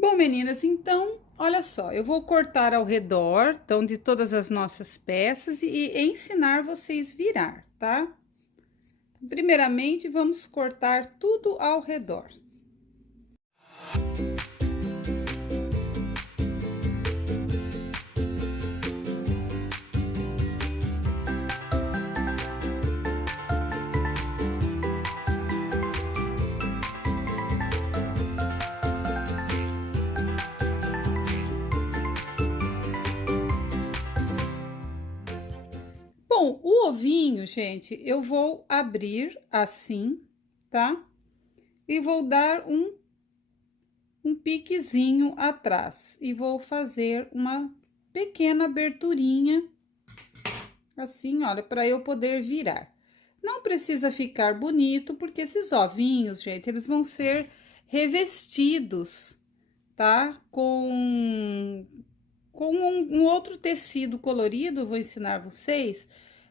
Bom, meninas, então, olha só, eu vou cortar ao redor, então, de todas as nossas peças e ensinar vocês virar, tá? Primeiramente, vamos cortar tudo ao redor. Bom, o ovinho, gente, eu vou abrir assim, tá? E vou dar um piquezinho atrás. E vou fazer uma pequena aberturinha, assim, olha, para eu poder virar. Não precisa ficar bonito, porque esses ovinhos, gente, eles vão ser revestidos, tá? Com um outro tecido colorido, eu vou ensinar vocês,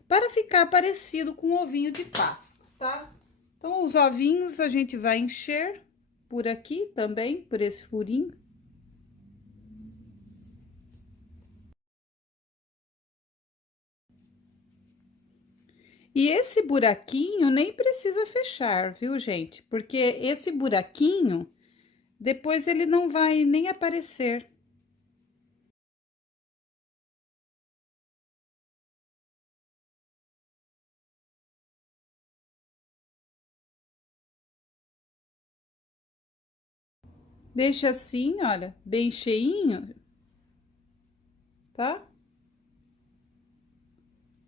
para ficar parecido com o ovinho de Páscoa, tá? Então, os ovinhos a gente vai encher por aqui também, por esse furinho. E esse buraquinho nem precisa fechar, viu, gente? Porque esse buraquinho, depois ele não vai nem aparecer. Deixa assim, olha, bem cheinho, tá?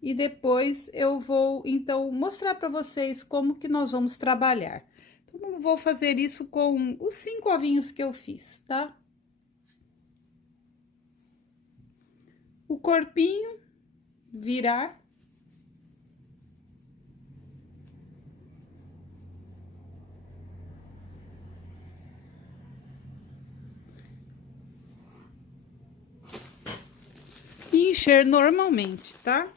E depois eu vou, então, mostrar para vocês como que nós vamos trabalhar. Então, eu vou fazer isso com os 5 ovinhos que eu fiz, tá? O corpinho, virar. E encher normalmente, tá?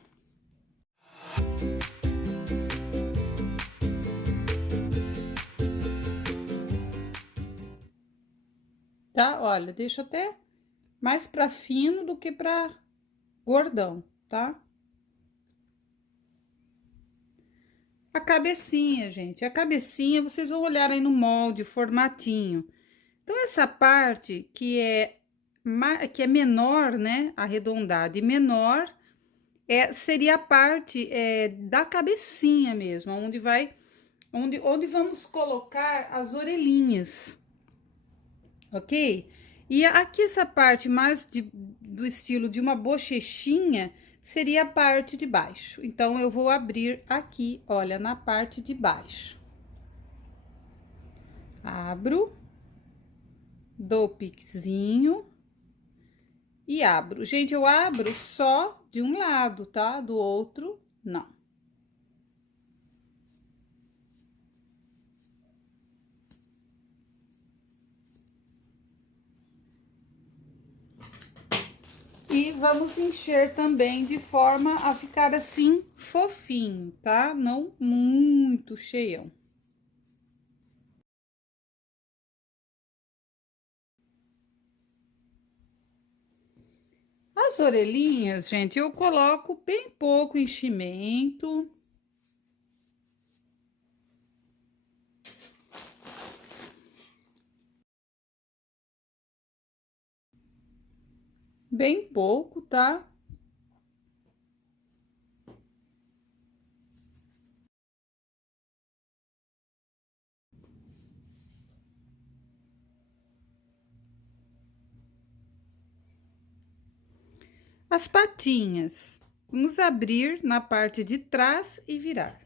Tá? Olha, deixa até mais para fino do que para gordão, tá? A cabecinha, gente, a cabecinha, vocês vão olhar aí no molde, o formatinho. Então, essa parte que é menor, né, arredondada e menor, seria a parte da cabecinha mesmo, onde vamos colocar as orelhinhas, ok? E aqui essa parte mais do estilo de uma bochechinha seria a parte de baixo. Então, eu vou abrir aqui, olha, na parte de baixo. Abro, dou piquezinho e abro. Gente, eu abro só de um lado, tá? Do outro, não. E vamos encher também de forma a ficar assim fofinho, tá? Não muito cheião. As orelhinhas, gente, eu coloco bem pouco enchimento. Bem pouco, tá? As patinhas, vamos abrir na parte de trás e virar.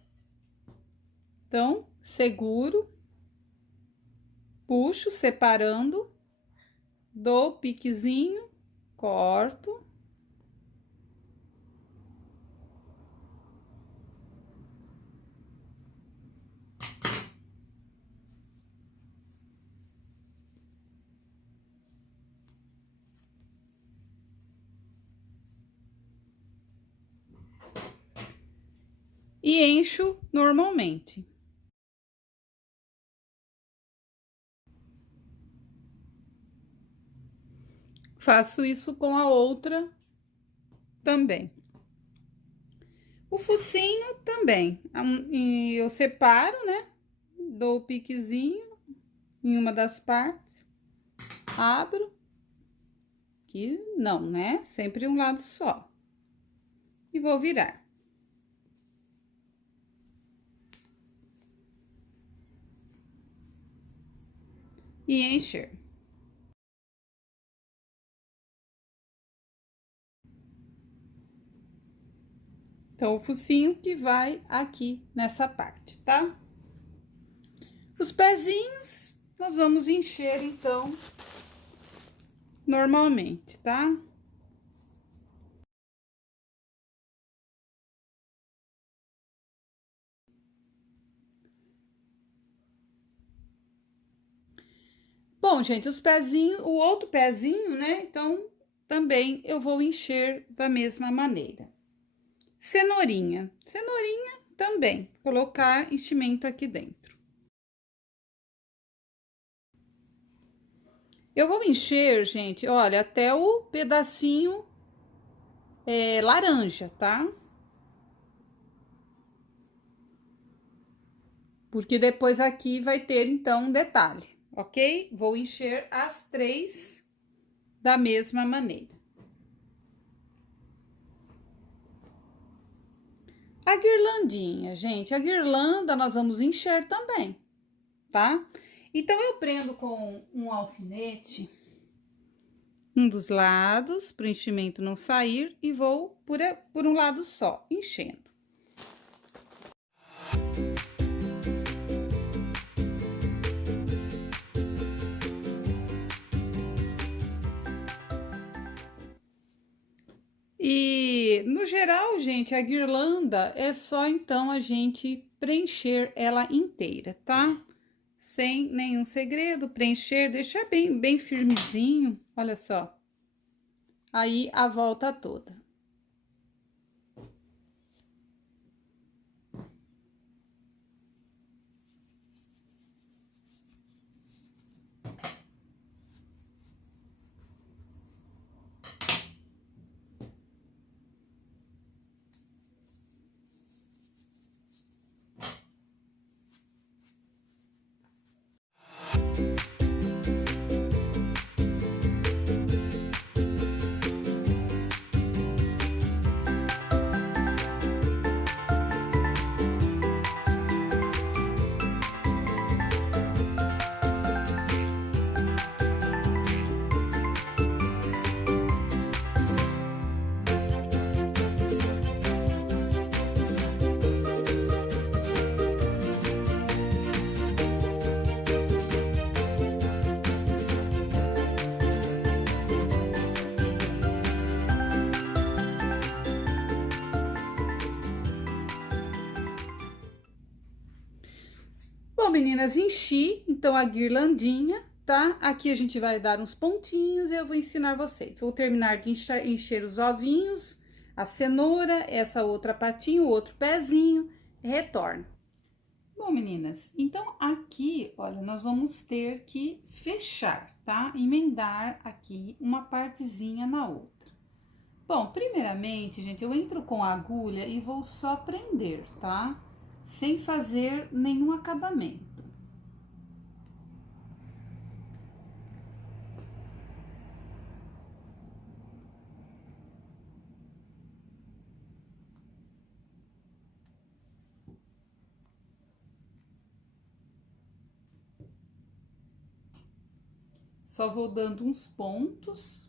Então, seguro, puxo separando, dou piquezinho, corto. E encho normalmente. Faço isso com a outra também. O focinho também, e eu separo, né? Dou o piquezinho em uma das partes, abro, aqui não, né? Sempre um lado só. E vou virar. E encher. Então, o focinho que vai aqui nessa parte, tá? Os pezinhos, nós vamos encher, então, normalmente, tá? Bom, gente, os pezinhos, o outro pezinho, né? Então, também eu vou encher da mesma maneira. Cenourinha. Cenourinha também, colocar enchimento aqui dentro. Eu vou encher, gente, olha, até o pedacinho laranja, tá? Porque depois aqui vai ter, então, um detalhe, ok? Vou encher as três da mesma maneira. A guirlandinha, gente, a guirlanda nós vamos encher também, tá? Então, eu prendo com um alfinete um dos lados, para o enchimento não sair, e vou por um lado só, enchendo. E, no geral, gente, a guirlanda é só, então, a gente preencher ela inteira, tá? Sem nenhum segredo, preencher, deixar bem firmezinho, olha só. Aí, a volta toda. Bom, meninas, enchi, então, a guirlandinha, tá? Aqui a gente vai dar uns pontinhos e eu vou ensinar vocês. Vou terminar de encher os ovinhos, a cenoura, essa outra patinha, o outro pezinho, retorno. Bom, meninas, então aqui, olha, nós vamos ter que fechar, tá? Emendar aqui uma partezinha na outra. Bom, primeiramente, gente, eu entro com a agulha e vou só prender, tá? Sem fazer nenhum acabamento. Só vou dando uns pontos.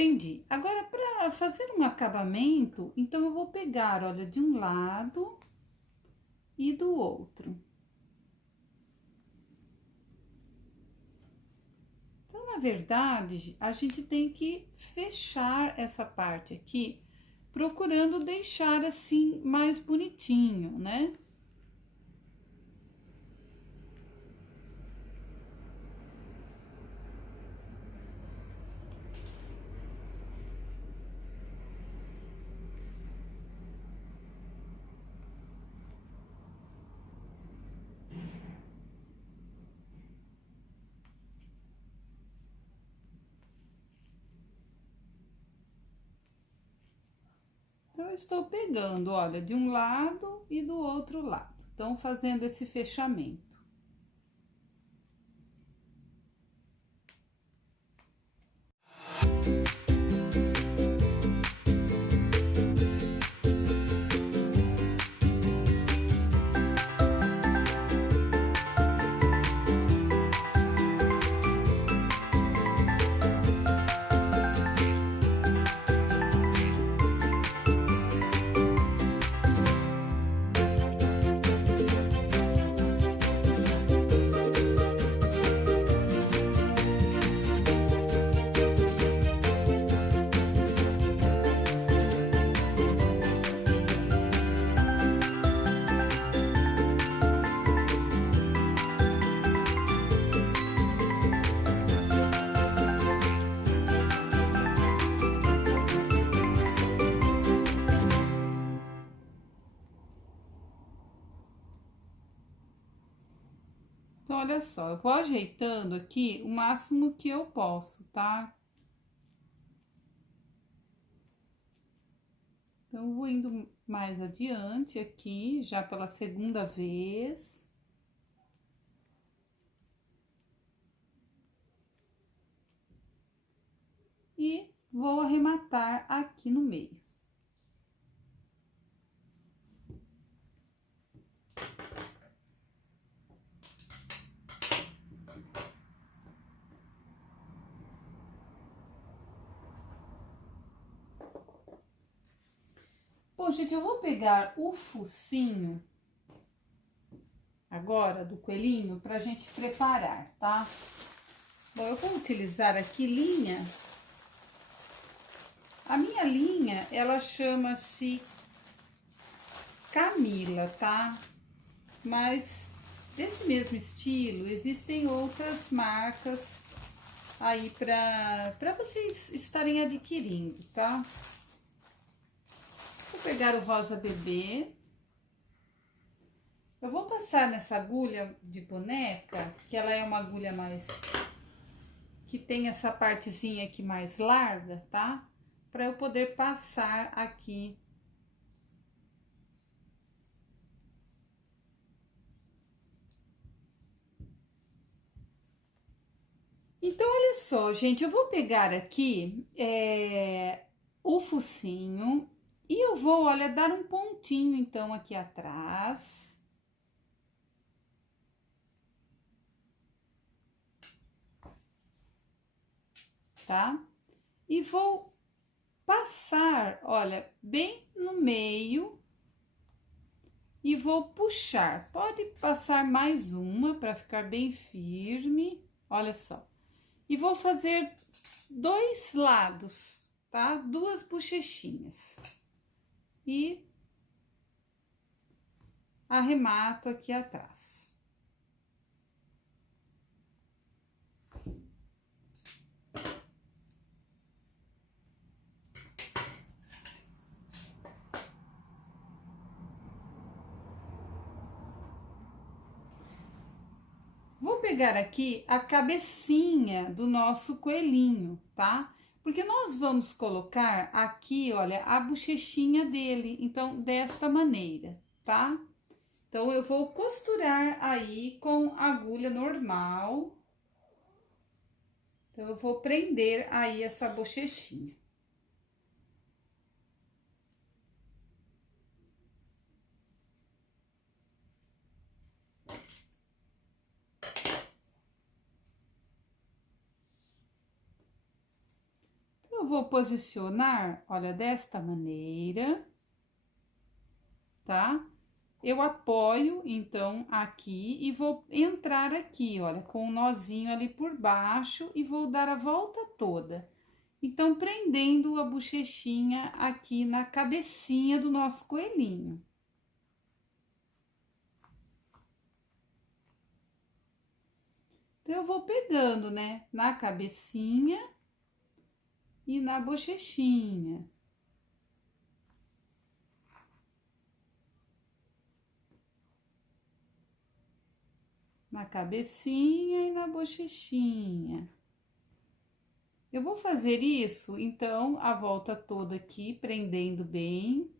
Prendi. Agora, para fazer um acabamento, então eu vou pegar, olha, de um lado e do outro. Então, na verdade, a gente tem que fechar essa parte aqui, procurando deixar assim mais bonitinho, né? Então, eu estou pegando, olha, de um lado e do outro lado. Então, fazendo esse fechamento. Então, olha só, eu vou ajeitando aqui o máximo que eu posso, tá? Então, eu vou indo mais adiante aqui, já pela segunda vez. E vou arrematar aqui no meio. Bom, gente, eu vou pegar o focinho agora do coelhinho pra gente preparar, tá? Bom, eu vou utilizar aqui linha. A minha linha, ela chama-se Camila, tá? Mas desse mesmo estilo, existem outras marcas aí para vocês estarem adquirindo, tá? Vou pegar o rosa bebê. Eu vou passar nessa agulha de boneca, que ela é uma agulha mais... que tem essa partezinha aqui mais larga, tá? Para eu poder passar aqui. Então, olha só, gente, eu vou pegar aqui o focinho e eu vou, olha, dar um pontinho, então, aqui atrás. Tá? E vou passar, olha, bem no meio e vou puxar. Pode passar mais uma para ficar bem firme, olha só. E vou fazer dois lados, tá? Duas bochechinhas. E arremato aqui atrás. Vou pegar aqui a cabecinha do nosso coelhinho, tá? Porque nós vamos colocar aqui, olha, a bochechinha dele, então, desta maneira, tá? Então, eu vou costurar aí com agulha normal. Então, eu vou prender aí essa bochechinha. eu vou posicionar, olha, desta maneira, tá? Eu apoio, então, aqui e vou entrar aqui, olha, com um nozinho ali por baixo e vou dar a volta toda. Então, prendendo a bochechinha aqui na cabecinha do nosso coelhinho. Então, eu vou pegando, né, na cabecinha e na bochechinha. Na cabecinha e na bochechinha. Eu vou fazer isso, então, a volta toda aqui, prendendo bem.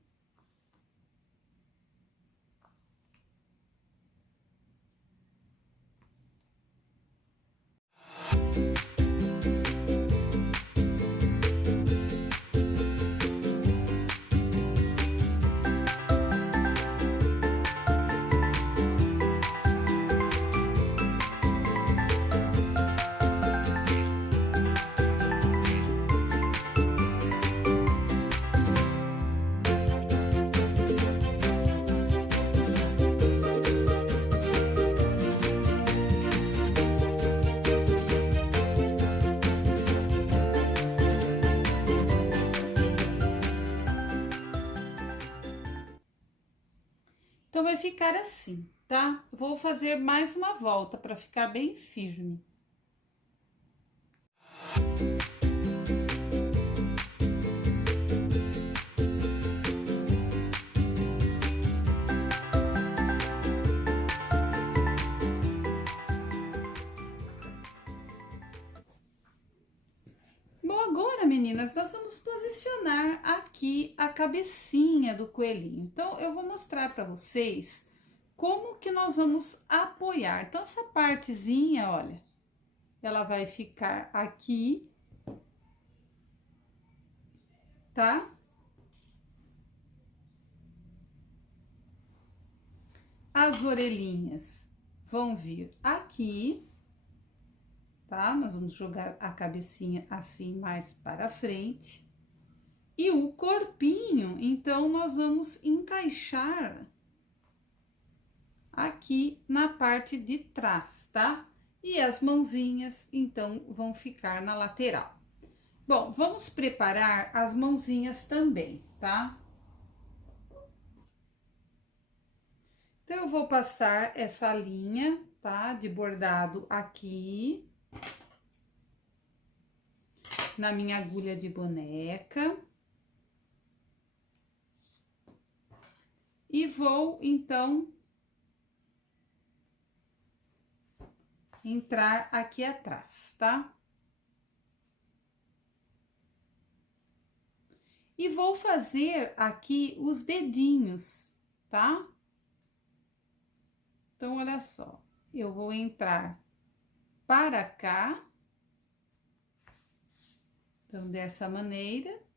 Então, vai ficar assim, tá? Vou fazer mais uma volta para ficar bem firme. Bom, agora, meninas, nós vamos posicionar aqui a cabecinha do coelhinho. Então, eu vou mostrar para vocês como que nós vamos apoiar. Então, essa partezinha, olha, ela vai ficar aqui, tá? As orelhinhas vão vir aqui, tá? Nós vamos jogar a cabecinha assim mais para frente. E o corpinho, então, nós vamos encaixar aqui na parte de trás, tá? E as mãozinhas, então, vão ficar na lateral. Bom, vamos preparar as mãozinhas também, tá? Então, eu vou passar essa linha, tá? De bordado aqui. Na minha agulha de boneca. E vou, então, entrar aqui atrás, tá? E vou fazer aqui os dedinhos, tá? Então, olha só, eu vou entrar para cá. Então, dessa maneira.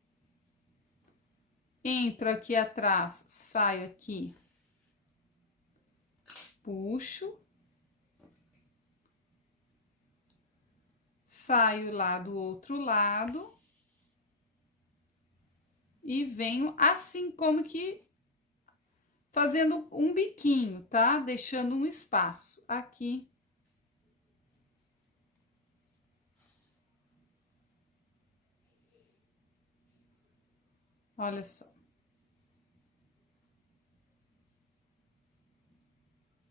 Entro aqui atrás, saio aqui, puxo. Saio lá do outro lado. E venho assim como que fazendo um biquinho, tá? Deixando um espaço aqui. Olha só.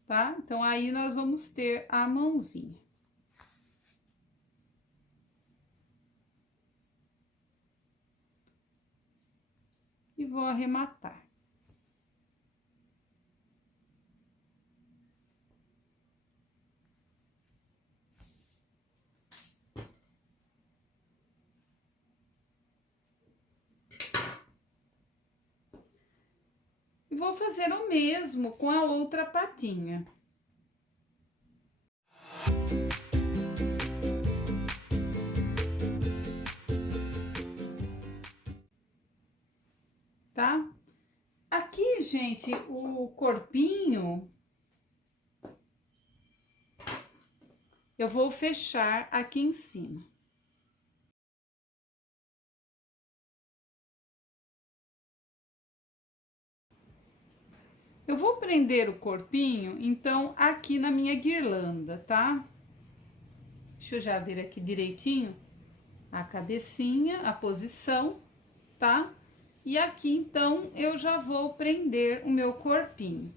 Tá? Então, aí nós vamos ter a mãozinha. E vou arrematar. E vou fazer o mesmo com a outra patinha. Tá? Aqui, gente, o corpinho, eu vou fechar aqui em cima. prender o corpinho, então, aqui na minha guirlanda, tá? Deixa eu já ver aqui direitinho a cabecinha, a posição, tá? E aqui, então, eu já vou prender o meu corpinho.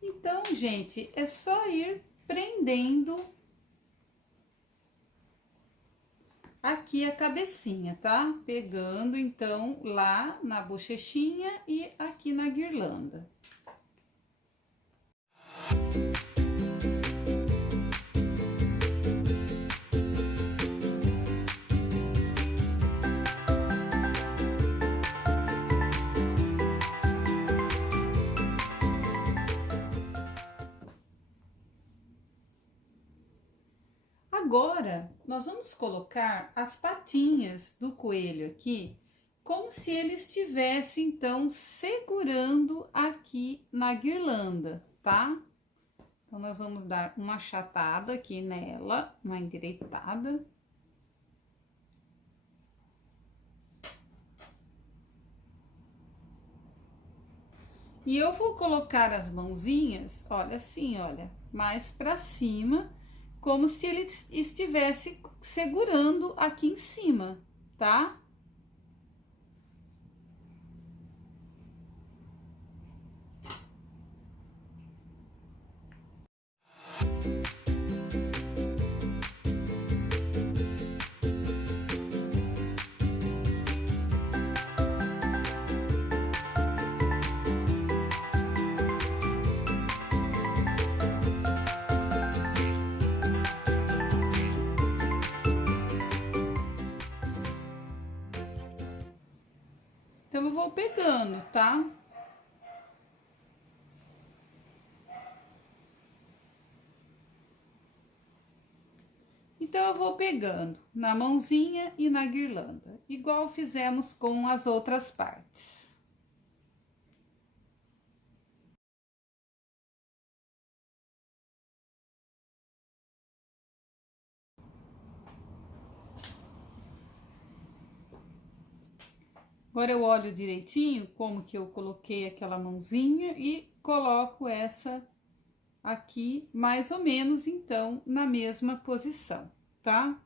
Então, gente, é só ir prendendo aqui a cabecinha, tá? Pegando, então, lá na bochechinha e aqui na guirlanda. Agora, nós vamos colocar as patinhas do coelho aqui, como se ele estivesse, então, segurando aqui na guirlanda, tá? Então, nós vamos dar uma achatada aqui nela, uma endireitada. E eu vou colocar as mãozinhas, olha assim, olha, mais pra cima, como se ele estivesse segurando aqui em cima, tá? Então, eu vou pegando, tá? Então, eu vou pegando na mãozinha e na guirlanda, igual fizemos com as outras partes. Agora, eu olho direitinho como que eu coloquei aquela mãozinha e coloco essa aqui, mais ou menos, então, na mesma posição, tá?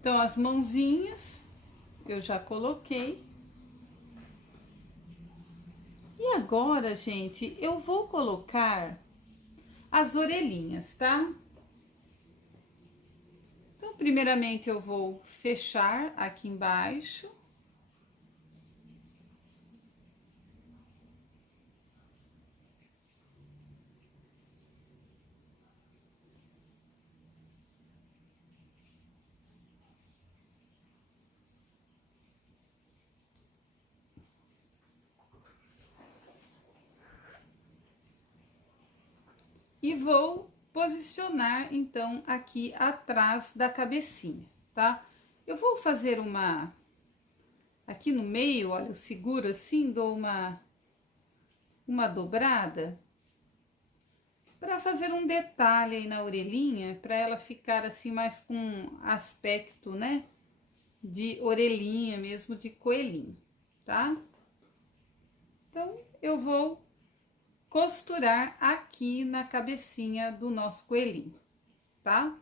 Então, as mãozinhas eu já coloquei. E agora, gente, eu vou colocar as orelhinhas, tá? Então, primeiramente, eu vou fechar aqui embaixo. e vou posicionar, então, aqui atrás da cabecinha, tá? Eu vou fazer uma... Aqui no meio, olha, eu seguro assim, dou uma dobrada para fazer um detalhe aí na orelhinha, para ela ficar assim mais com aspecto, né, de orelhinha mesmo, de coelhinho, tá? Então, eu vou costurar aqui na cabecinha do nosso coelhinho, tá?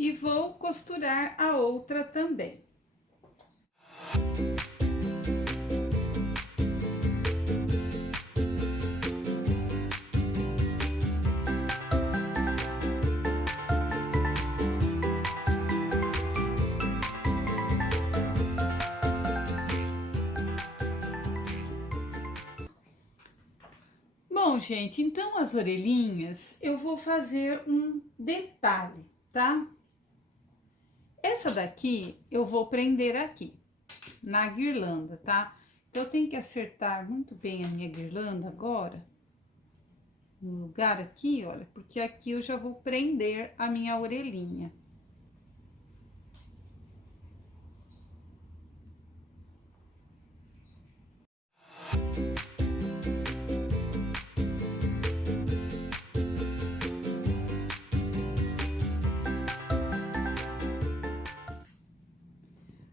E vou costurar a outra também. Bom, gente, então as orelhinhas eu vou fazer um detalhe, tá? Essa daqui eu vou prender aqui, na guirlanda, tá? Então, eu tenho que acertar muito bem a minha guirlanda agora, no lugar aqui, olha, porque aqui eu já vou prender a minha orelhinha.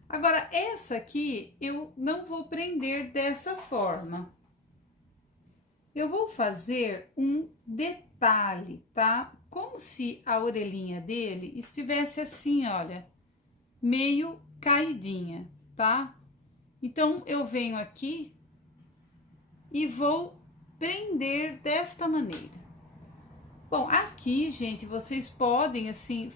Agora, essa aqui eu não vou prender dessa forma. Eu vou fazer um detalhe, tá? Como se a orelhinha dele estivesse assim, olha, meio caidinha, tá? Então, eu venho aqui e vou prender desta maneira. Bom, aqui, gente, vocês podem, assim,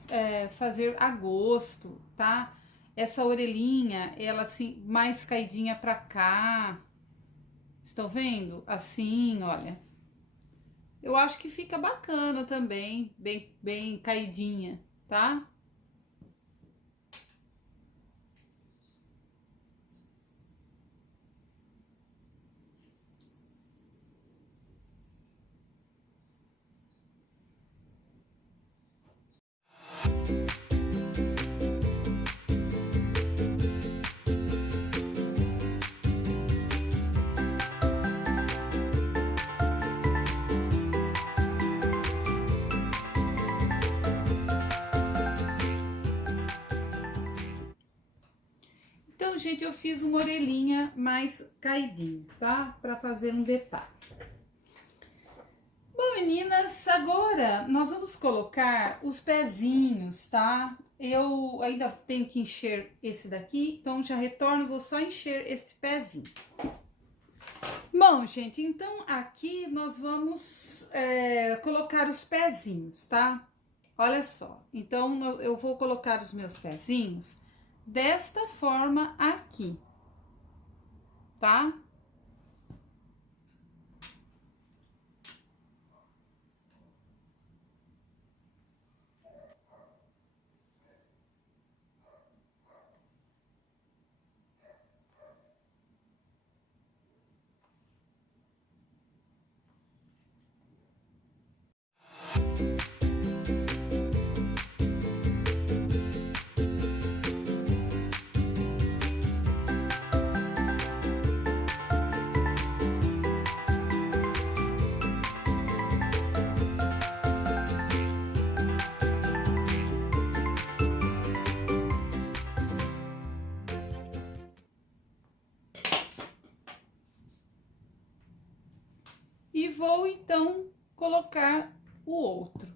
fazer a gosto, tá? Essa orelhinha, ela, assim, mais caidinha pra cá. Estão vendo? Assim, olha. Eu acho que fica bacana também, bem caidinha, tá? Então, gente, eu fiz uma orelhinha mais caidinha, tá? Pra fazer um detalhe. Bom, meninas, agora nós vamos colocar os pezinhos, tá? Eu ainda tenho que encher esse daqui, então já retorno, vou só encher este pezinho. Bom, gente, então aqui nós vamos colocar os pezinhos, tá? Olha só, então eu vou colocar os meus pezinhos desta forma aqui, tá? E vou então colocar o outro.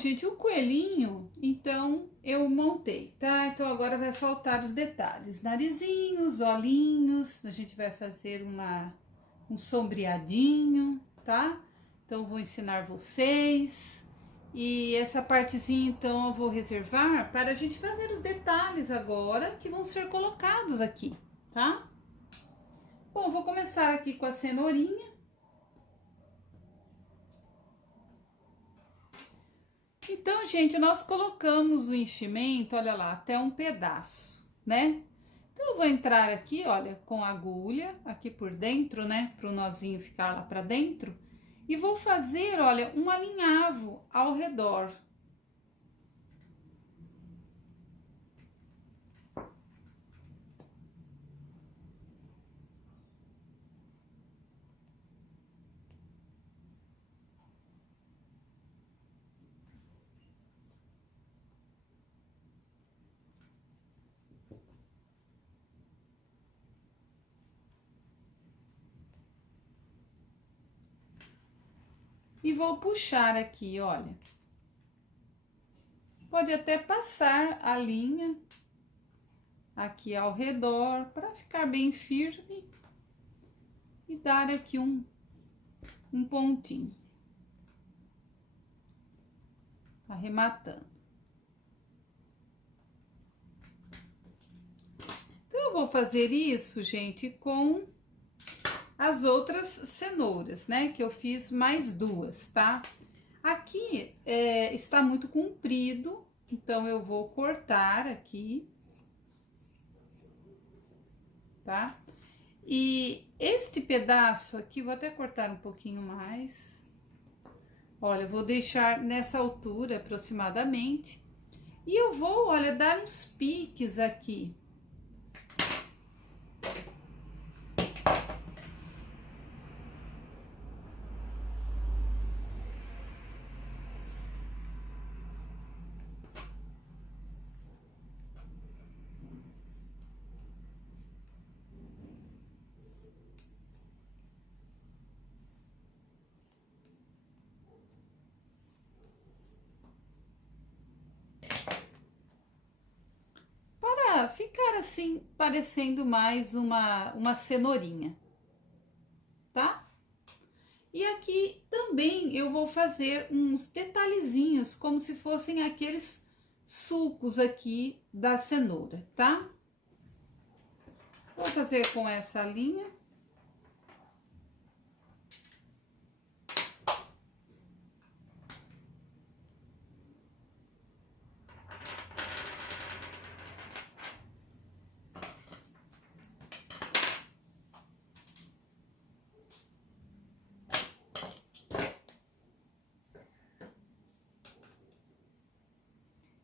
gente, o coelhinho, então, eu montei, tá? Então, agora vai faltar os detalhes. Narizinhos, olhinhos, a gente vai fazer um sombreadinho, tá? Então, eu vou ensinar vocês. E essa partezinha, então, eu vou reservar para a gente fazer os detalhes agora, que vão ser colocados aqui, tá? Bom, vou começar aqui com a cenourinha. Então, gente, nós colocamos o enchimento, olha lá, até um pedaço, né? Então, eu vou entrar aqui, olha, com a agulha aqui por dentro, né? Para o nozinho ficar lá para dentro. E vou fazer, olha, um alinhavo ao redor. E vou puxar aqui, olha. Pode até passar a linha aqui ao redor para ficar bem firme e dar aqui um pontinho, arrematando. Então, eu vou fazer isso, gente, com as outras cenouras, né? Que eu fiz mais duas, tá? Aqui está muito comprido, então eu vou cortar aqui, tá? E este pedaço aqui, vou até cortar um pouquinho mais. Olha, eu vou deixar nessa altura aproximadamente. E eu vou, olha, dar uns piques aqui. Ficar assim, parecendo mais uma cenourinha, tá? E aqui também eu vou fazer uns detalhezinhos, como se fossem aqueles sulcos aqui da cenoura, tá? Vou fazer com essa linha.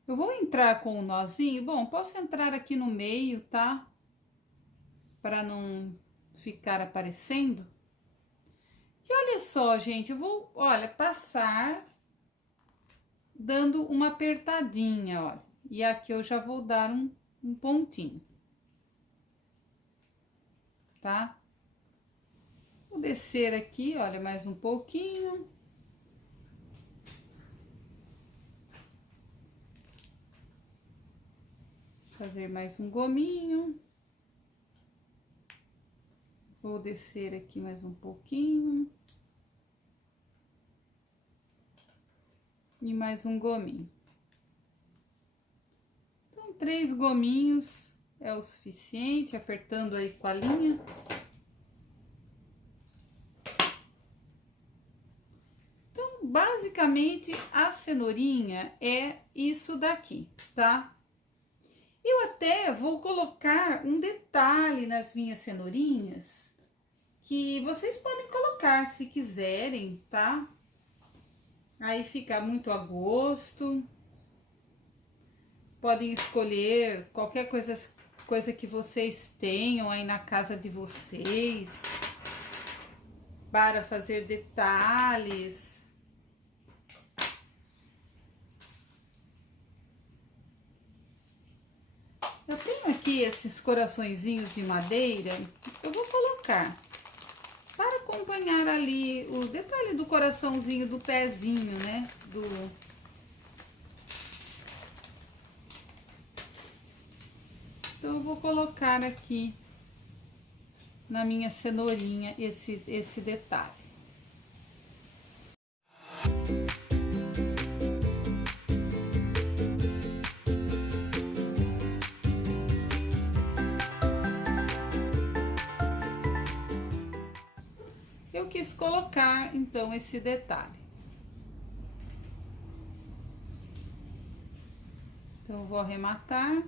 Eu vou entrar com o nozinho, bom, posso entrar aqui no meio, tá? Para não ficar aparecendo. E olha só, gente, eu vou, olha, passar dando uma apertadinha, olha. E aqui eu já vou dar um pontinho, tá? Vou descer aqui, olha, mais um pouquinho. Fazer mais um gominho. Vou descer aqui mais um pouquinho. E mais um gominho. Então, 3 gominhos é o suficiente, apertando aí com a linha. Então, basicamente, a cenourinha é isso daqui, tá? Eu até vou colocar um detalhe nas minhas cenourinhas, que vocês podem colocar se quiserem, tá? Aí fica muito a gosto. Podem escolher qualquer coisa que vocês tenham aí na casa de vocês, para fazer detalhes. Eu tenho aqui esses coraçõezinhos de madeira, eu vou colocar para acompanhar ali o detalhe do coraçãozinho do pezinho, né? Então, eu vou colocar aqui na minha cenourinha esse detalhe. Eu quis colocar, então, esse detalhe. Então, eu vou arrematar.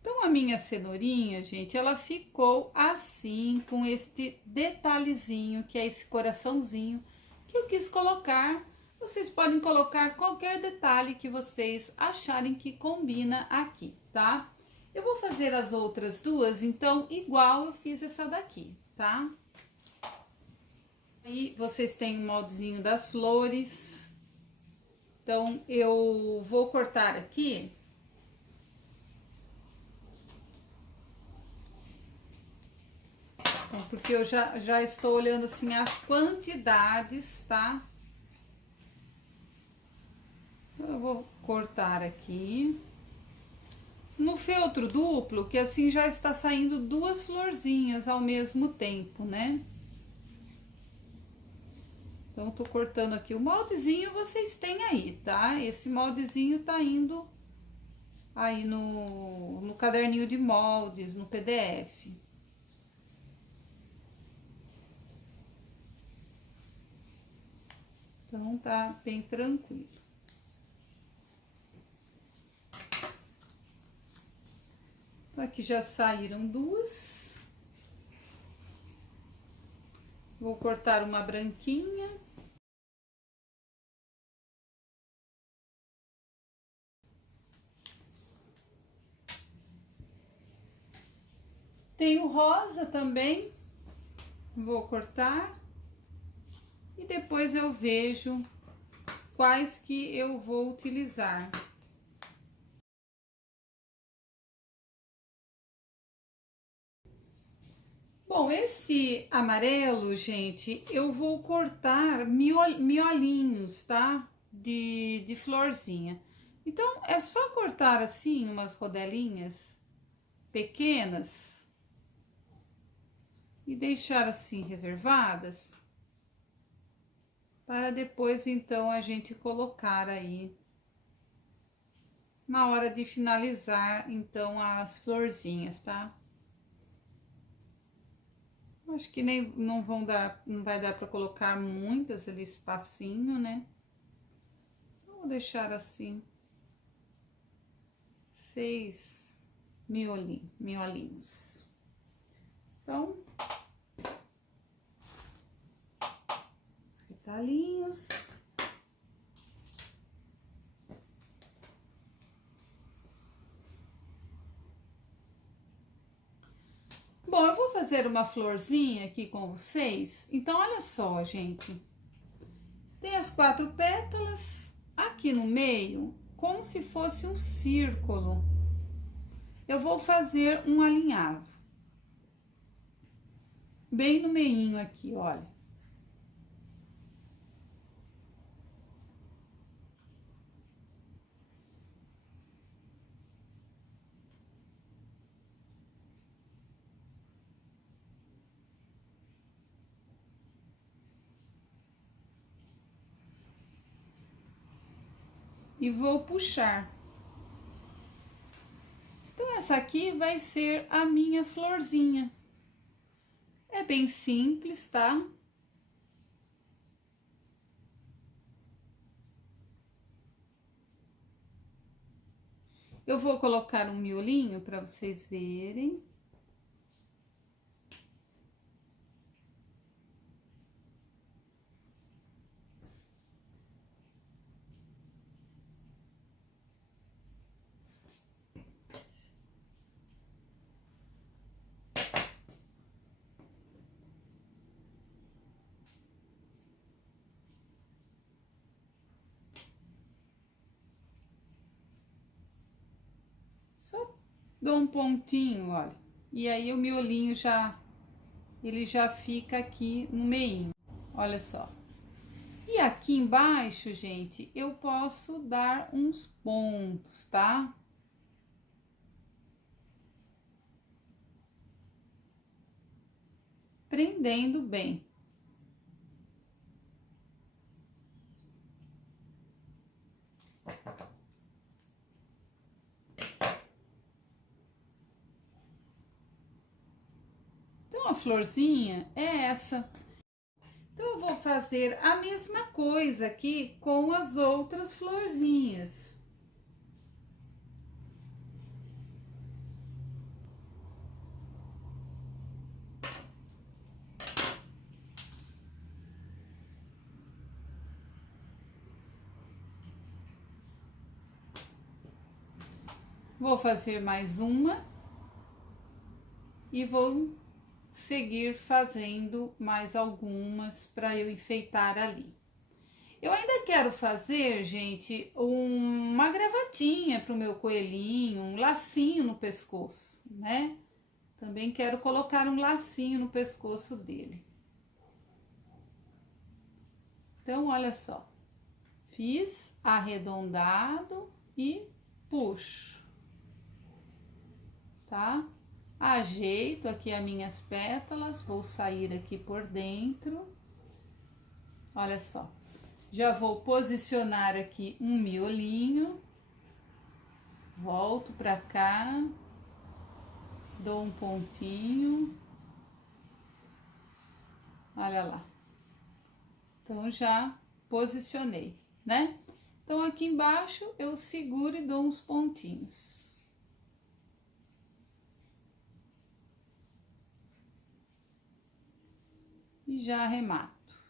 Então, a minha cenourinha, gente, ela ficou assim, com este detalhezinho, que é esse coraçãozinho, que eu quis colocar. Vocês podem colocar qualquer detalhe que vocês acharem que combina aqui, tá? Eu vou fazer as outras duas, então, igual eu fiz essa daqui, tá? Aí, vocês têm o moldezinho das flores. Então, eu vou cortar aqui. Porque eu já estou olhando, assim, as quantidades, tá? Eu vou cortar aqui. No feltro duplo, que assim já está saindo duas florzinhas ao mesmo tempo, né? Então, tô cortando aqui o moldezinho, vocês têm aí, tá? Esse moldezinho tá indo aí no caderninho de moldes, no PDF. Então, tá bem tranquilo. Então, aqui já saíram duas. Vou cortar uma branquinha. Tem o rosa também. Vou cortar. E depois eu vejo quais que eu vou utilizar. Bom, esse amarelo, gente, eu vou cortar miolinhos, tá? De florzinha. Então, é só cortar assim umas rodelinhas pequenas e deixar assim reservadas para depois, então, a gente colocar aí na hora de finalizar, então, as florzinhas, tá? Acho que nem não vai dar para colocar muitas ali espacinho, né? Vou deixar assim 6 miolinhos. Então, retalhinhos. Bom, eu vou fazer uma florzinha aqui com vocês. Então, olha só, gente. Tem as 4 pétalas aqui no meio, como se fosse um círculo. Eu vou fazer um alinhavo. Bem no meinho aqui, olha. E vou puxar. Então, essa aqui vai ser a minha florzinha. É bem simples, tá? Eu vou colocar um miolinho para vocês verem. Só dou um pontinho, olha. E aí o miolinho ele já fica aqui no meinho. Olha só. E aqui embaixo, gente, eu posso dar uns pontos, tá? Prendendo bem. Então, a florzinha é essa. Então, eu vou fazer a mesma coisa aqui com as outras florzinhas. Vou fazer mais uma e vou seguir fazendo mais algumas para eu enfeitar ali. Eu ainda quero fazer, gente, uma gravatinha para o meu coelhinho, um lacinho no pescoço, né? Também quero colocar um lacinho no pescoço dele. Então, olha só, fiz arredondado e puxo, tá? Ajeito aqui as minhas pétalas, vou sair aqui por dentro. Olha só, já vou posicionar aqui um miolinho, volto pra cá, dou um pontinho, olha lá. Então, já posicionei, né? Então, aqui embaixo eu seguro e dou uns pontinhos. E já arremato.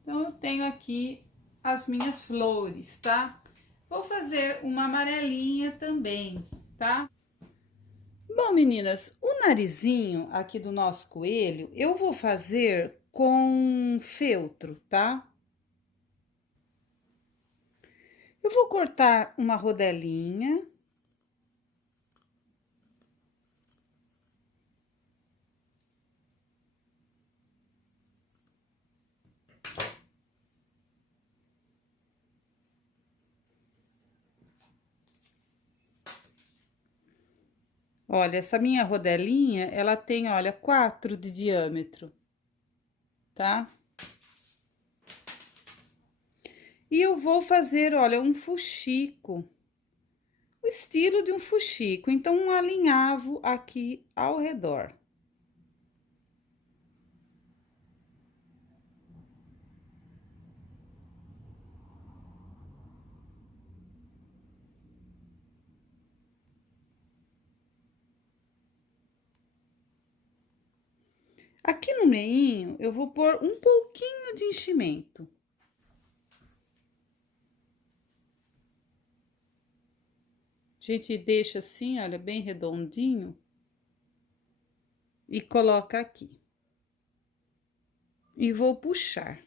Então, eu tenho aqui as minhas flores, tá? Vou fazer uma amarelinha também, tá? Bom, meninas, o narizinho aqui do nosso coelho, eu vou fazer com feltro, tá? Eu vou cortar uma rodelinha. Olha, essa minha rodelinha, ela tem, olha, 4 de diâmetro, tá? E eu vou fazer, olha, um fuxico, o estilo de um fuxico, então um alinhavo aqui ao redor. Aqui no meinho, eu vou pôr um pouquinho de enchimento. A gente deixa assim, olha, bem redondinho. E coloca aqui. E vou puxar.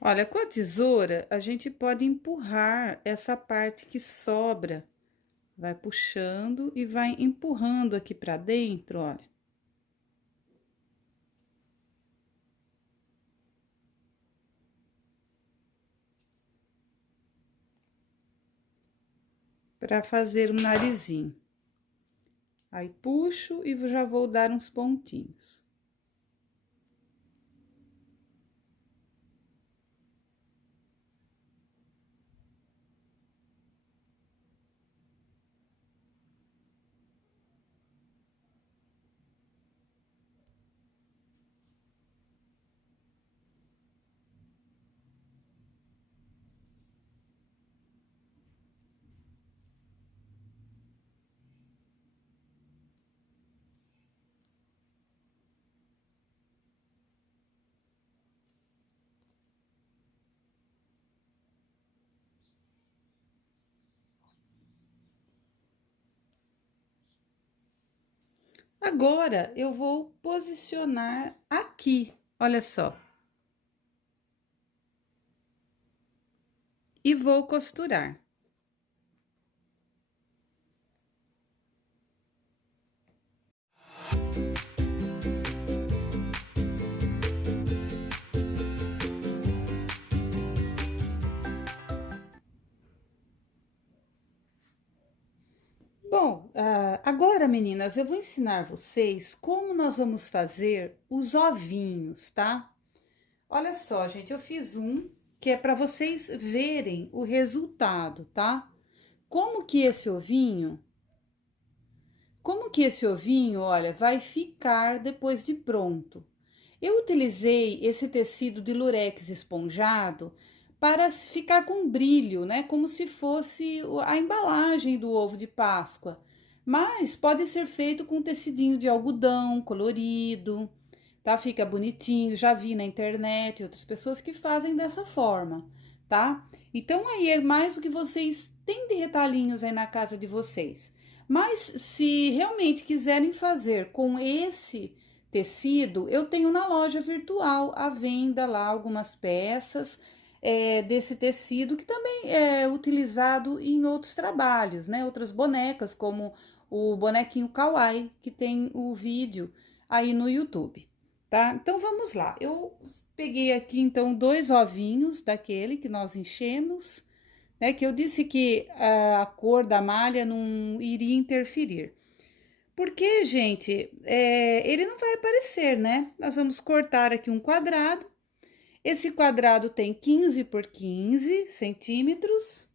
Olha, com a tesoura, a gente pode empurrar essa parte que sobra. Vai puxando e vai empurrando aqui pra dentro, olha. Pra fazer o narizinho. Aí, puxo e já vou dar uns pontinhos. Agora, eu vou posicionar aqui, olha só. E vou costurar. Bom, agora, meninas, eu vou ensinar vocês como nós vamos fazer os ovinhos, tá? Olha só, gente, eu fiz um que é para vocês verem o resultado, tá? Como que esse ovinho, como que esse ovinho, olha, vai ficar depois de pronto. Eu utilizei esse tecido de lurex esponjado para ficar com brilho, né? Como se fosse a embalagem do ovo de Páscoa. Mas pode ser feito com tecidinho de algodão colorido, tá? Fica bonitinho. Já vi na internet outras pessoas que fazem dessa forma, tá? Então aí é mais o que vocês têm de retalhinhos aí na casa de vocês. Mas se realmente quiserem fazer com esse tecido, eu tenho na loja virtual à venda lá algumas peças desse tecido que também é utilizado em outros trabalhos, né? Outras bonecas, como o bonequinho Kawaii, que tem o vídeo aí no YouTube, tá? Então vamos lá. Eu peguei aqui então 2 ovinhos daquele que nós enchemos, né? Que eu disse que a cor da malha não iria interferir. Porque, gente, ele não vai aparecer, né? Nós vamos cortar aqui um quadrado. Esse quadrado tem 15 por 15 centímetros.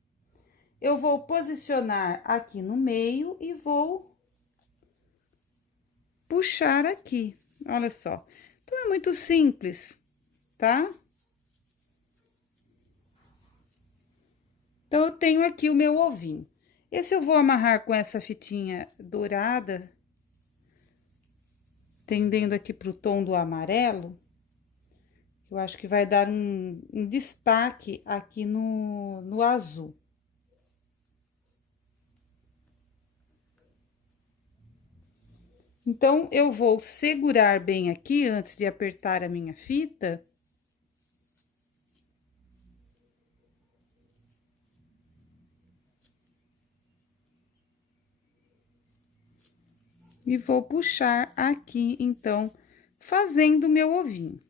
Eu vou posicionar aqui no meio e vou puxar aqui. Olha só. Então, é muito simples, tá? Então, eu tenho aqui o meu ovinho. Esse eu vou amarrar com essa fitinha dourada, tendendo aqui pro tom do amarelo. Eu acho que vai dar um destaque aqui no azul. Então, eu vou segurar bem aqui antes de apertar a minha fita. E vou puxar aqui, então, fazendo o meu ovinho.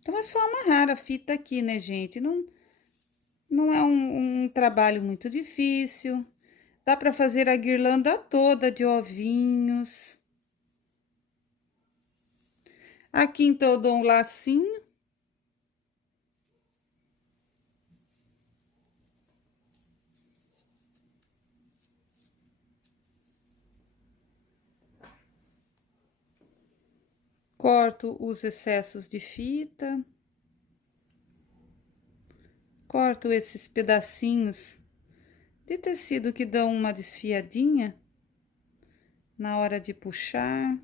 Então, é só amarrar a fita aqui, né, gente? Não é um trabalho muito difícil. Dá para fazer a guirlanda toda de ovinhos. Aqui, então, eu dou um lacinho. Corto os excessos de fita. Corto esses pedacinhos de tecido que dão uma desfiadinha na hora de puxar.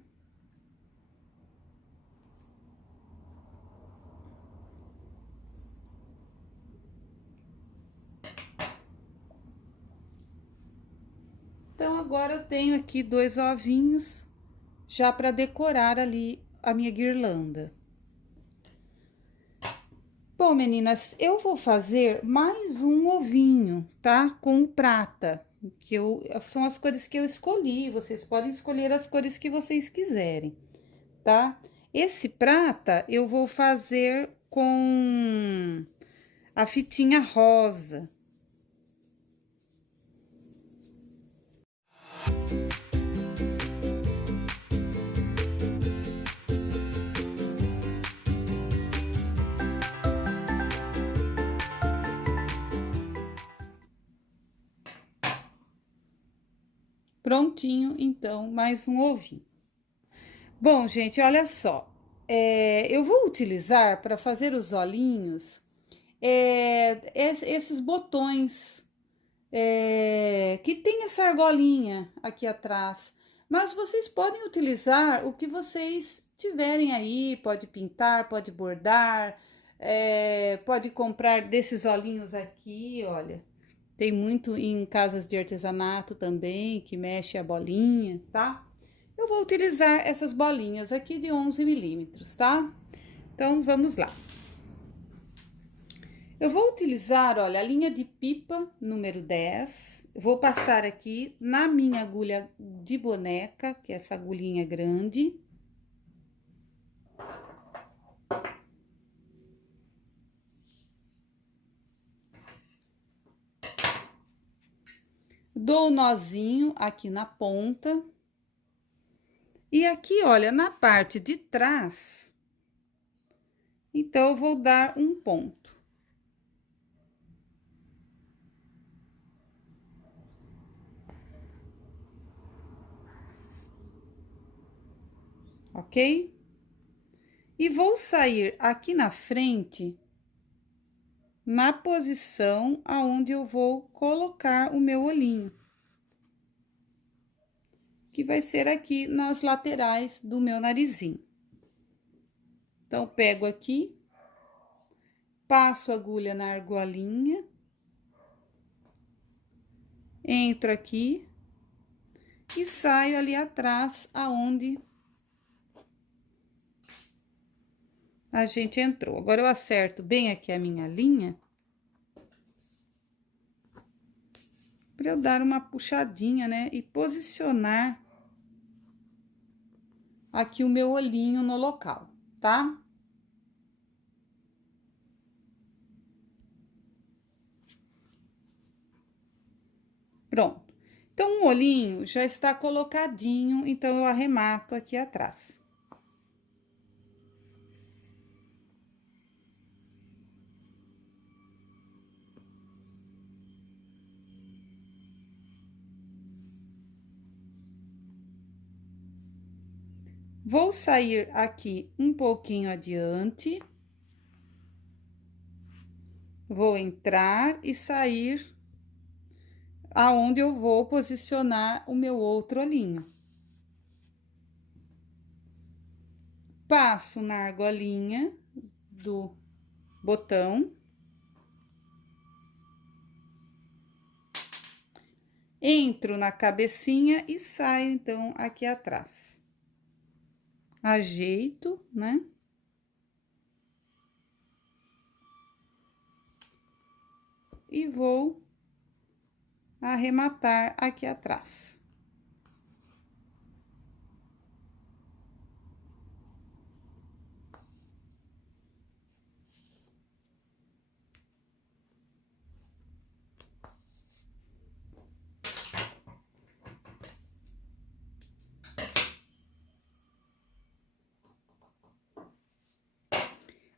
Então, agora eu tenho aqui 2 ovinhos já para decorar ali a minha guirlanda. Bom, meninas, eu vou fazer mais um ovinho, tá? Com o prata, são as cores que eu escolhi, vocês podem escolher as cores que vocês quiserem, tá? Esse prata eu vou fazer com a fitinha rosa. Prontinho, então, mais um ovinho. Bom, gente, olha só. Eu vou utilizar para fazer os olhinhos esses botões que tem essa argolinha aqui atrás. Mas vocês podem utilizar o que vocês tiverem aí, pode pintar, pode bordar, pode comprar desses olhinhos aqui, olha. Tem muito em casas de artesanato também, que mexe a bolinha, tá? Eu vou utilizar essas bolinhas aqui de 11 milímetros, tá? Então, vamos lá. Eu vou utilizar, olha, a linha de pipa número 10. Vou passar aqui na minha agulha de boneca, que é essa agulhinha grande. Dou o nozinho aqui na ponta. E aqui, olha, na parte de trás, então, eu vou dar um ponto. Ok? E vou sair aqui na frente, na posição aonde eu vou colocar o meu olhinho. Que vai ser aqui nas laterais do meu narizinho. Então, pego aqui, passo a agulha na argolinha, entro aqui e saio ali atrás, aonde a gente entrou. Agora, eu acerto bem aqui a minha linha, para eu dar uma puxadinha, né? E posicionar aqui o meu olhinho no local, tá? Pronto. Então, o olhinho já está colocadinho, então, eu arremato aqui atrás. Vou sair aqui um pouquinho adiante. Vou entrar e sair aonde eu vou posicionar o meu outro olhinho. Passo na argolinha do botão. Entro na cabecinha e saio, então, aqui atrás. Ajeito, né? E vou arrematar aqui atrás.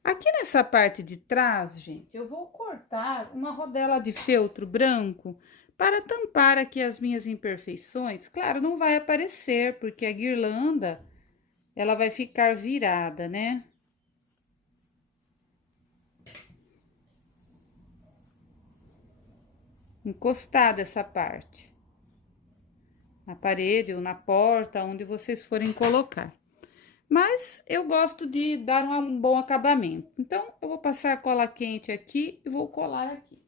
Aqui nessa parte de trás, gente, eu vou cortar uma rodela de feltro branco para tampar aqui as minhas imperfeições. Claro, não vai aparecer, porque a guirlanda, ela vai ficar virada, né? Encostada essa parte. Na parede ou na porta, onde vocês forem colocar. Mas eu gosto de dar um bom acabamento. Então, eu vou passar cola quente aqui e vou colar aqui.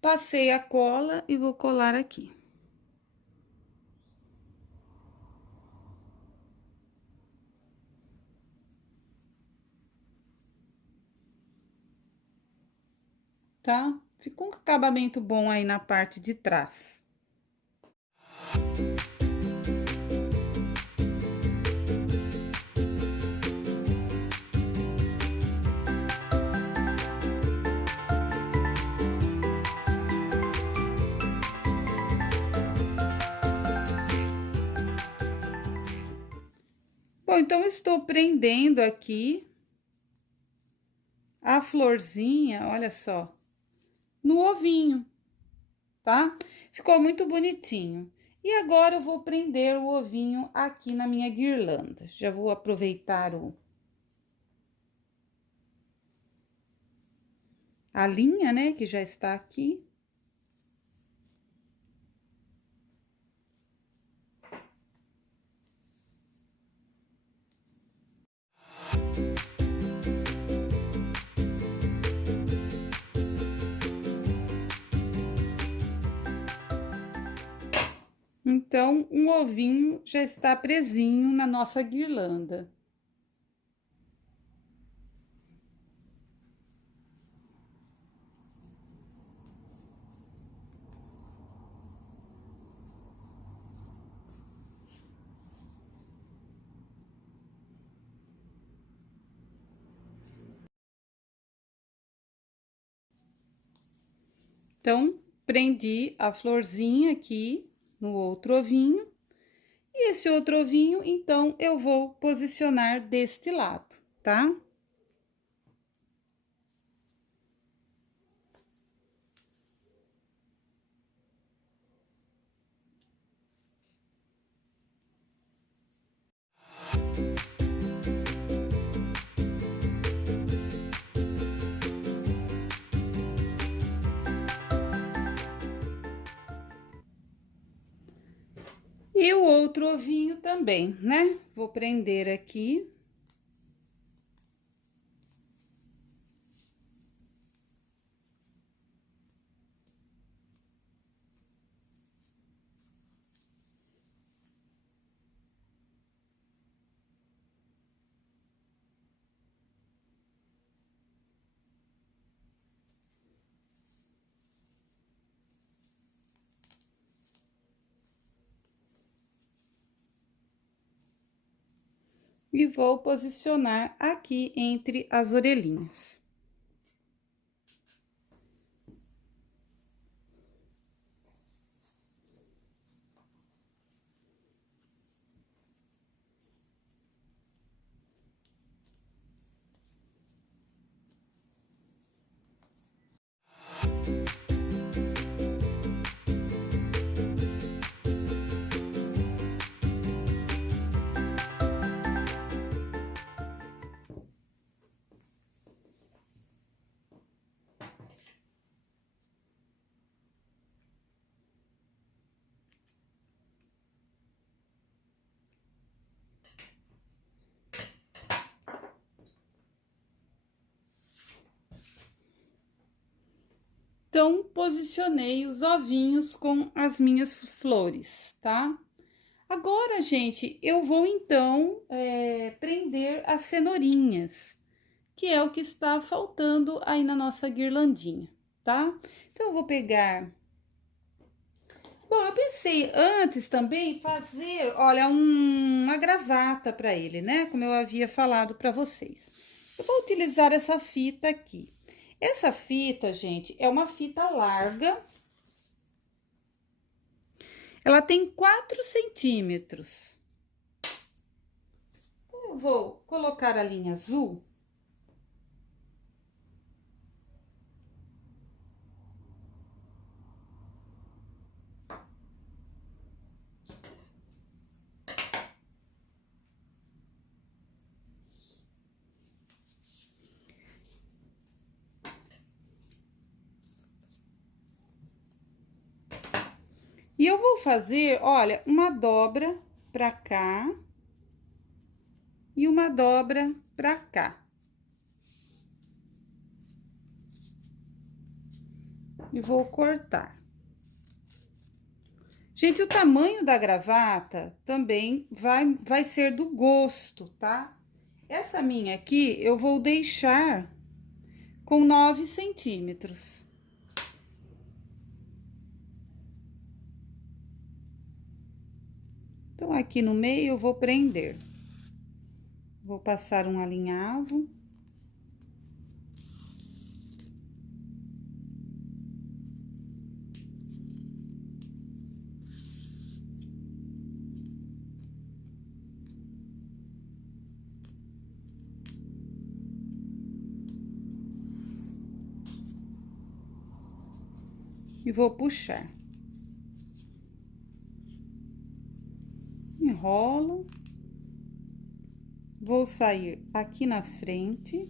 Passei a cola e vou colar aqui. Tá? Ficou um acabamento bom aí na parte de trás. Bom, então, estou prendendo aqui a florzinha, olha só, no ovinho, tá? Ficou muito bonitinho. E agora, eu vou prender o ovinho aqui na minha guirlanda. Já vou aproveitar a linha, né, que já está aqui. Então, um ovinho já está presinho na nossa guirlanda. Então, prendi a florzinha aqui no outro ovinho. E esse outro ovinho, então, eu vou posicionar deste lado, tá? E o outro ovinho também, né? Vou prender aqui. E vou posicionar aqui entre as orelhinhas. Então, posicionei os ovinhos com as minhas flores, tá? Agora, gente, eu vou então prender as cenourinhas, que é o que está faltando aí na nossa guirlandinha, tá? Então, eu vou pegar. Bom, eu pensei antes também fazer, olha, uma gravata para ele, né? Como eu havia falado para vocês. Eu vou utilizar essa fita aqui. Essa fita, gente, é uma fita larga. Ela tem 4 centímetros. Então, eu vou colocar a linha azul. E eu vou fazer, olha, uma dobra pra cá e uma dobra pra cá. E vou cortar. Gente, o tamanho da gravata também vai ser do gosto, tá? Essa minha aqui, eu vou deixar com 9 centímetros. Então, aqui no meio, eu vou prender. Vou passar um alinhavo. E vou puxar. Enrolo. Vou sair aqui na frente.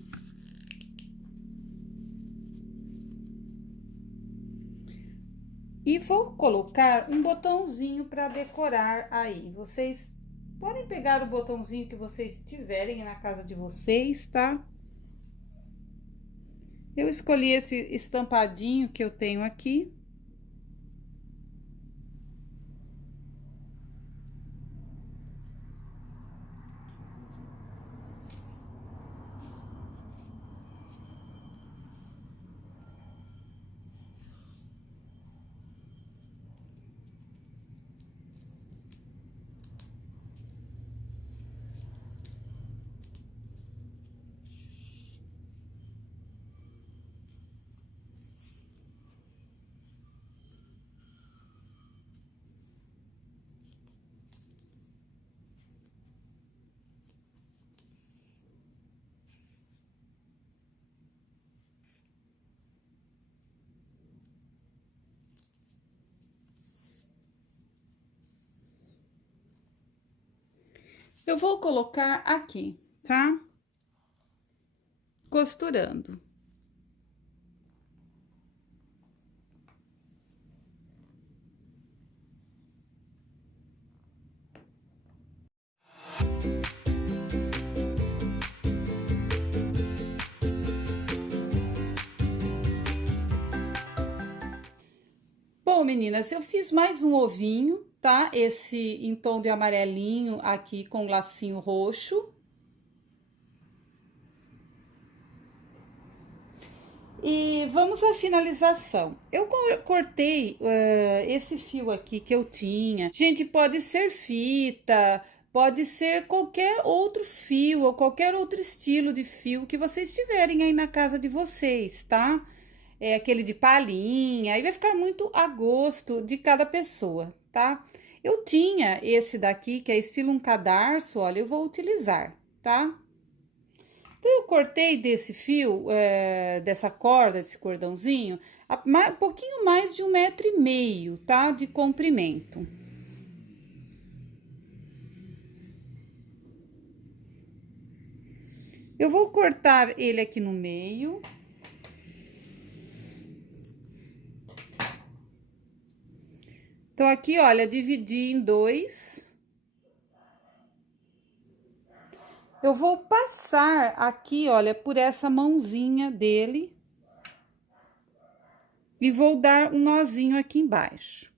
E vou colocar um botãozinho para decorar aí. Vocês podem pegar o botãozinho que vocês tiverem na casa de vocês, tá? Eu escolhi esse estampadinho que eu tenho aqui. Eu vou colocar aqui, tá? Costurando. Bom, meninas, eu fiz mais um ovinho, tá? Esse em tom de amarelinho aqui com lacinho roxo. E vamos à finalização. Eu cortei esse fio aqui que eu tinha. Gente, pode ser fita, pode ser qualquer outro fio ou qualquer outro estilo de fio que vocês tiverem aí na casa de vocês, tá? É aquele de palhinha, aí vai ficar muito a gosto de cada pessoa, tá? Eu tinha esse daqui, que é estilo um cadarço, olha, eu vou utilizar, tá? Então, eu cortei desse fio, dessa corda, desse cordãozinho, um pouquinho mais de 1,5 m, tá? De comprimento. Eu vou cortar ele aqui no meio. Então, aqui, olha, dividi em dois. Eu vou passar aqui, olha, por essa mãozinha dele. E vou dar um nozinho aqui embaixo.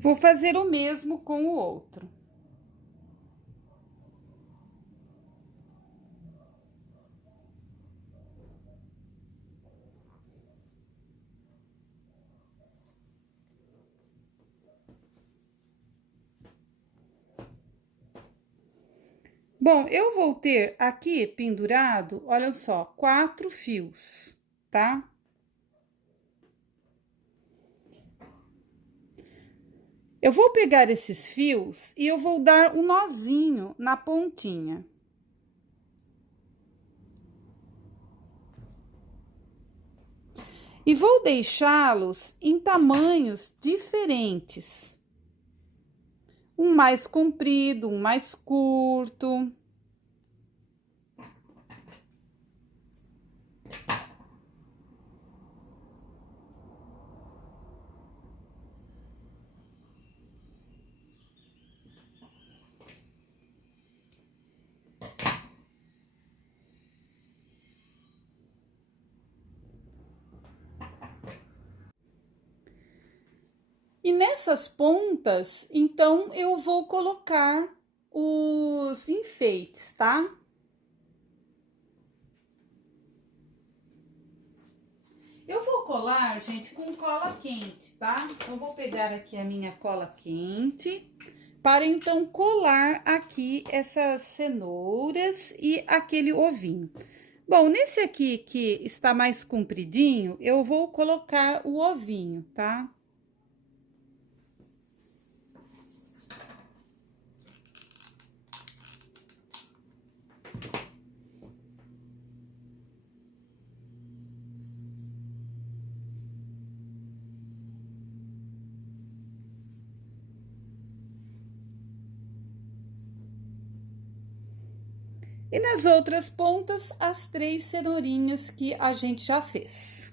Vou fazer o mesmo com o outro. Bom, eu vou ter aqui pendurado, olha só, 4 fios, tá? Eu vou pegar esses fios e eu vou dar um nozinho na pontinha. E vou deixá-los em tamanhos diferentes. Um mais comprido, um mais curto. E nessas pontas, então, eu vou colocar os enfeites, tá? Eu vou colar, gente, com cola quente, tá? Eu vou pegar aqui a minha cola quente para então colar aqui essas cenouras e aquele ovinho. Bom, nesse aqui que está mais compridinho, eu vou colocar o ovinho, tá? E nas outras pontas, as 3 cenourinhas que a gente já fez.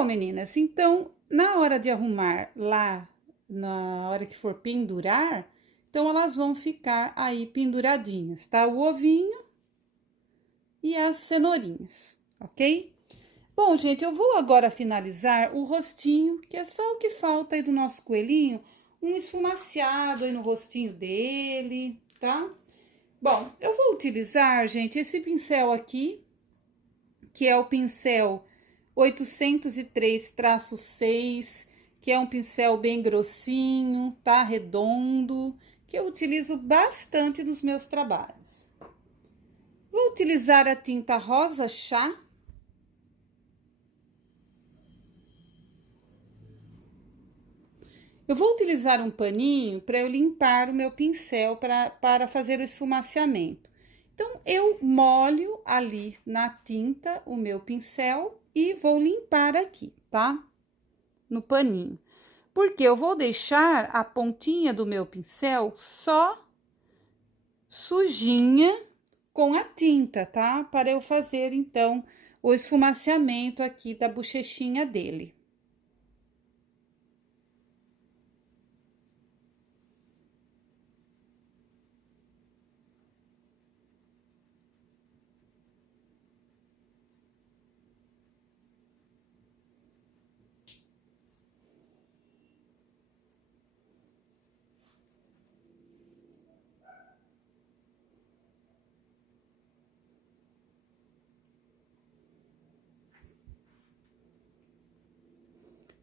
Bom, meninas, então, na hora de arrumar lá, na hora que for pendurar, então elas vão ficar aí penduradinhas, tá? O ovinho e as cenourinhas, ok? Bom, gente, eu vou agora finalizar o rostinho, que é só o que falta aí do nosso coelhinho, um esfumaciado aí no rostinho dele, tá? Bom, eu vou utilizar, gente, esse pincel aqui, que é o pincel 803-6, que é um pincel bem grossinho, tá? Redondo, que eu utilizo bastante nos meus trabalhos. Vou utilizar a tinta rosa chá. Eu vou utilizar um paninho para eu limpar o meu pincel para fazer o esfumaciamento. Então, eu molho ali na tinta o meu pincel e vou limpar aqui, tá? No paninho. Porque eu vou deixar a pontinha do meu pincel só sujinha com a tinta, tá? Para eu fazer, então, o esfumaciamento aqui da bochechinha dele.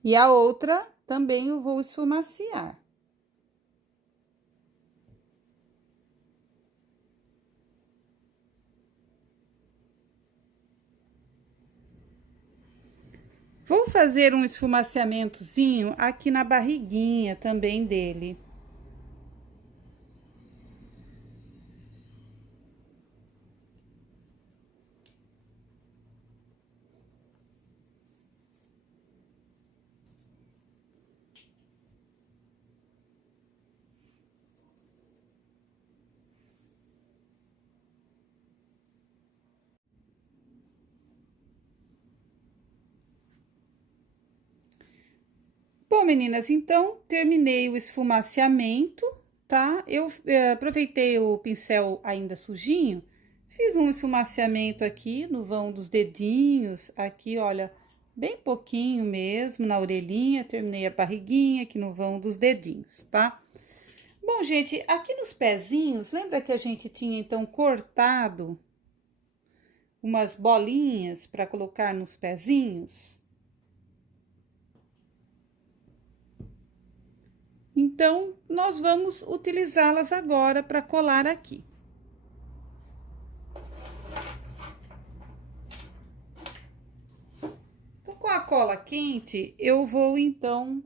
E a outra também eu vou esfumaciar. Vou fazer um esfumaciamentozinho aqui na barriguinha também dele. Bom, meninas, então terminei o esfumaciamento, tá? Eu aproveitei o pincel ainda sujinho, fiz um esfumaciamento aqui no vão dos dedinhos, aqui, olha, bem pouquinho mesmo, na orelhinha, terminei a barriguinha aqui no vão dos dedinhos, tá? Bom, gente, aqui nos pezinhos, lembra que a gente tinha então cortado umas bolinhas para colocar nos pezinhos? Então, nós vamos utilizá-las agora para colar aqui. Então, com a cola quente, eu vou, então,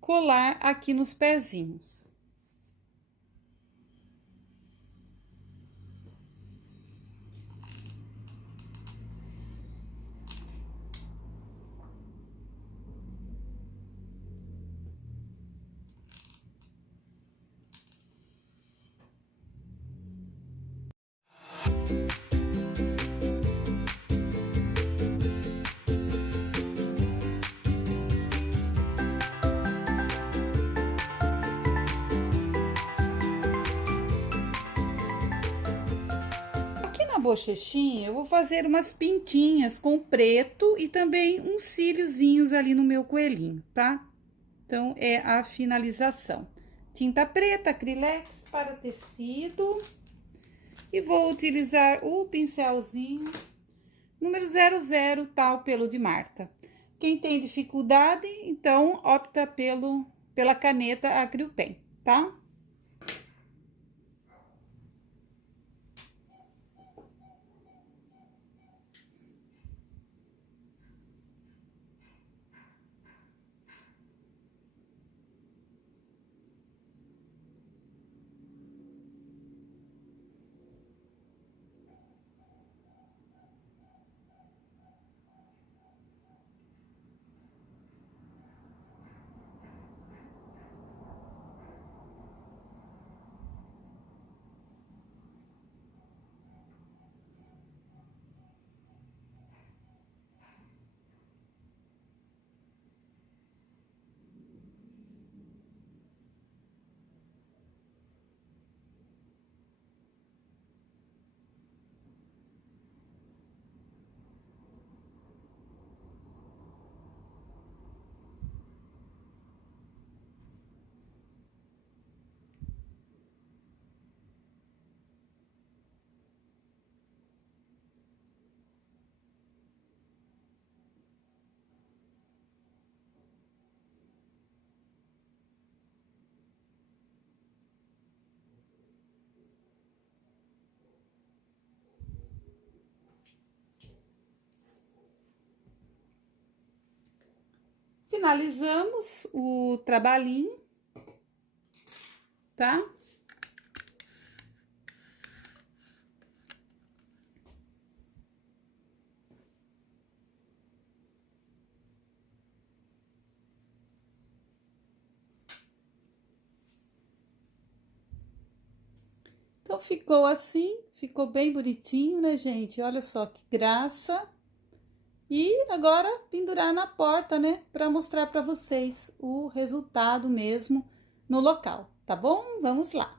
colar aqui nos pezinhos. Na bochechinha, eu vou fazer umas pintinhas com preto e também uns cíliozinhos ali no meu coelhinho, tá? Então, é a finalização. Tinta preta, acrylex para tecido. E vou utilizar o pincelzinho número 00, tal pelo de Marta. Quem tem dificuldade, então, opta pela caneta Acryl Pen, tá? finalizamos o trabalhinho, tá? Então, ficou assim, ficou bem bonitinho, né, gente? Olha só que graça. E agora pendurar na porta, né, para mostrar para vocês o resultado mesmo no local, tá bom? Vamos lá.